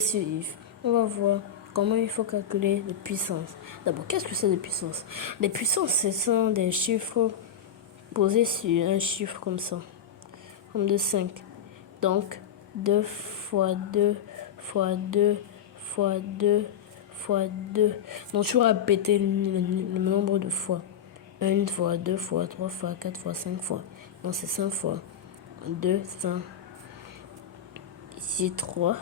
suivre, on va voir comment il faut calculer les puissances. D'abord, qu'est-ce que c'est les puissances? Les puissances, ce sont des chiffres posés sur un chiffre comme ça, comme de 5. Donc, 2 fois 2 fois 2 fois 2 fois 2. Donc, tu vas répéter le nombre de fois. 1 fois, 2 fois, 3 fois, 4 fois, 5 fois. Donc, c'est 5 fois. 2, 5. Ici, 3.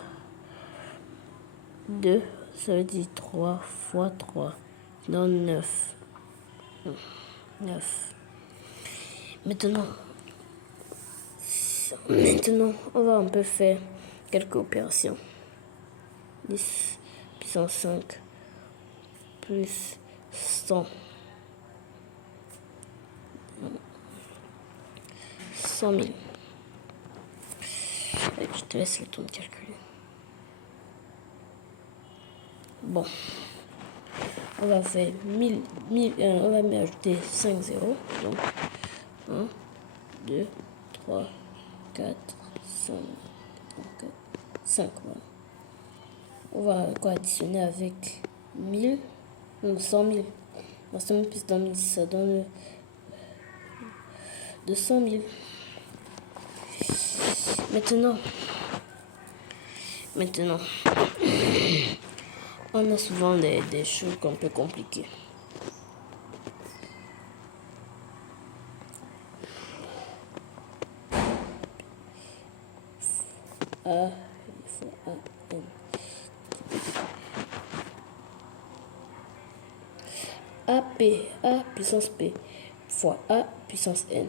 2, ça veut dire 3 fois 3. Donc 9. 9. Maintenant, on va un peu faire quelques opérations. 10 puissance 5 plus 100. 100 000. Je te laisse le temps de calculer. Bon. On va faire 1000, on va me ajouter 5 zéros. Donc 1, 2, 3, 4, 5, 5. Voilà. On va quoi additionner avec 1000, donc 100 000. 100 000 plus 100 000, ça donne 200 000. Maintenant, on a souvent des choses un peu compliquées. A, il faut A, N. A puissance P fois A puissance N.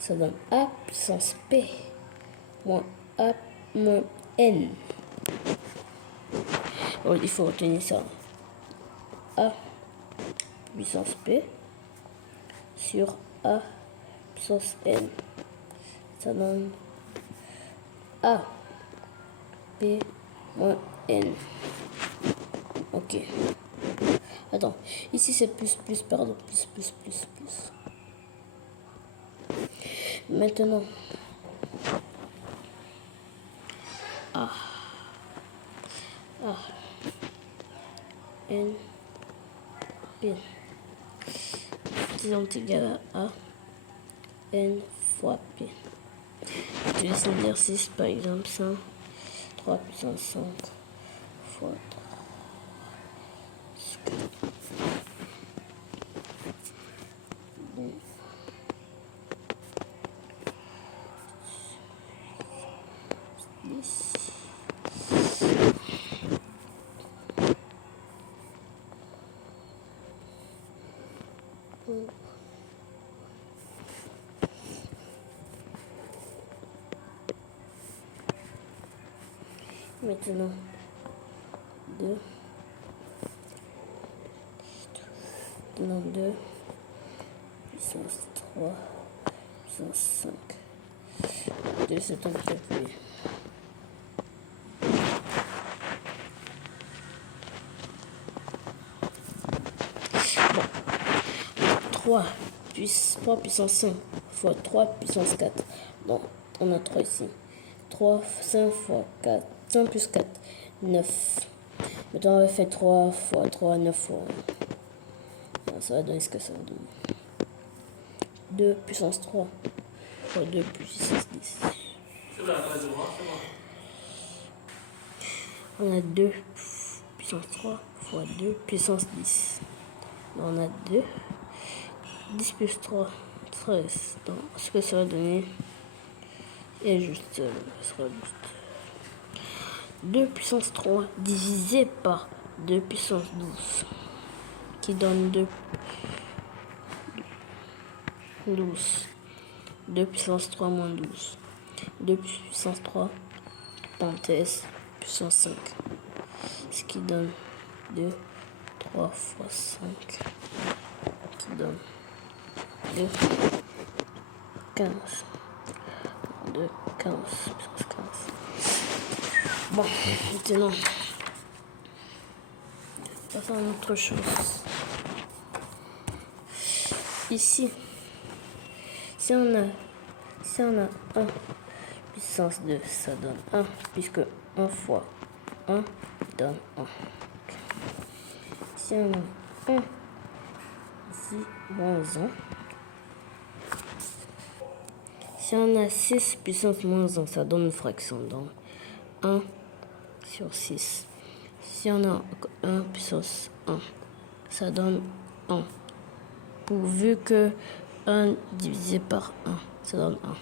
Ça donne A puissance P moins A moins N. Oh, il faut retenir ça. A puissance P sur A puissance N. Ça donne A P moins N. Ok. Attends, ici c'est plus, pardon, plus. Maintenant, A, N, P. Disons égal à A, N fois P. Je laisse l'exercice, par exemple, 5, 3 puissance 5 fois 3. Maintenant, 2. Maintenant 2. Puissance 3. Puissance 5. 2, c'est un peu plus. Bon. 3 puissance 5 fois 3 puissance 4. Donc, on a 3 ici. 3, 5 fois 4. 5 plus 4, 9. Maintenant, on va faire 3 fois 3, 9 fois. Ça va donner ce que ça va donner. 2 puissance 3 fois 2 puissance 10. On a 2 puissance 3 fois 2 puissance 10. On a 2. 10 plus 3, 13. Donc, ce que ça va donner est juste. Ça sera juste. 2 puissance 3 divisé par 2 puissance 12. Qui donne 12. 2 puissance 3 moins 12. 2 puissance 3, parenthèse, puissance 5. Ce qui donne 2, 3 fois 5. Qui donne 2, 15. 2, 15, puissance 15. Bon, maintenant, passons à autre chose. Ici, si on a 1 puissance 2, ça donne 1, puisque 1 fois 1 donne 1. Si on a 1 ici, moins 1. Si on a 6 puissance moins 1, ça donne une fraction. Donc 1 sur 6. Si on a 1 puissance 1, ça donne 1. Pourvu que 1 divisé par 1, ça donne 1.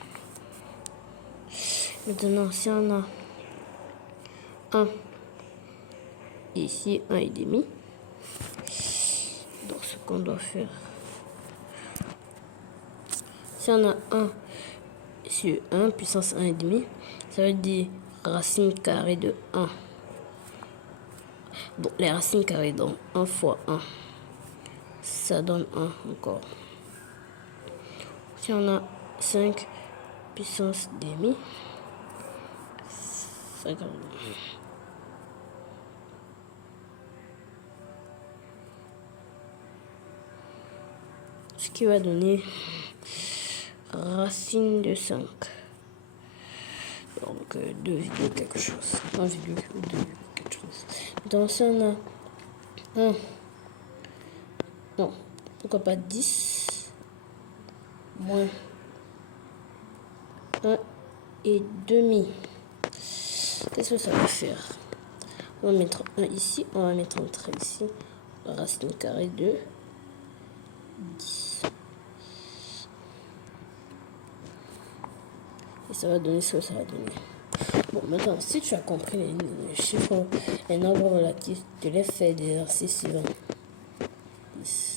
Maintenant, si on a 1 ici, 1 et demi, donc ce qu'on doit faire, si on a 1 sur 1 puissance 1 et demi, ça veut dire racine carrée de 1. Donc les racines carrées, donc 1 fois 1, ça donne 1 encore. Si on a 5 puissance demi, ça donne 1. Ce qui va donner racine de 5. Donc 2, quelque chose. 1,2 quelque chose. Donc si on a 1, non, pourquoi pas 10, moins 1 et demi. Qu'est-ce que ça va faire? On va mettre 1 ici, on va mettre un trait ici. Racine carrée de 10. Et ça va donner ce que ça va donner. Bon, maintenant, si tu as compris les chiffres, les nombres relatifs, tu les fais des exercices suivants. 10.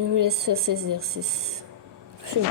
Je vous laisse faire ces exercices. Fini.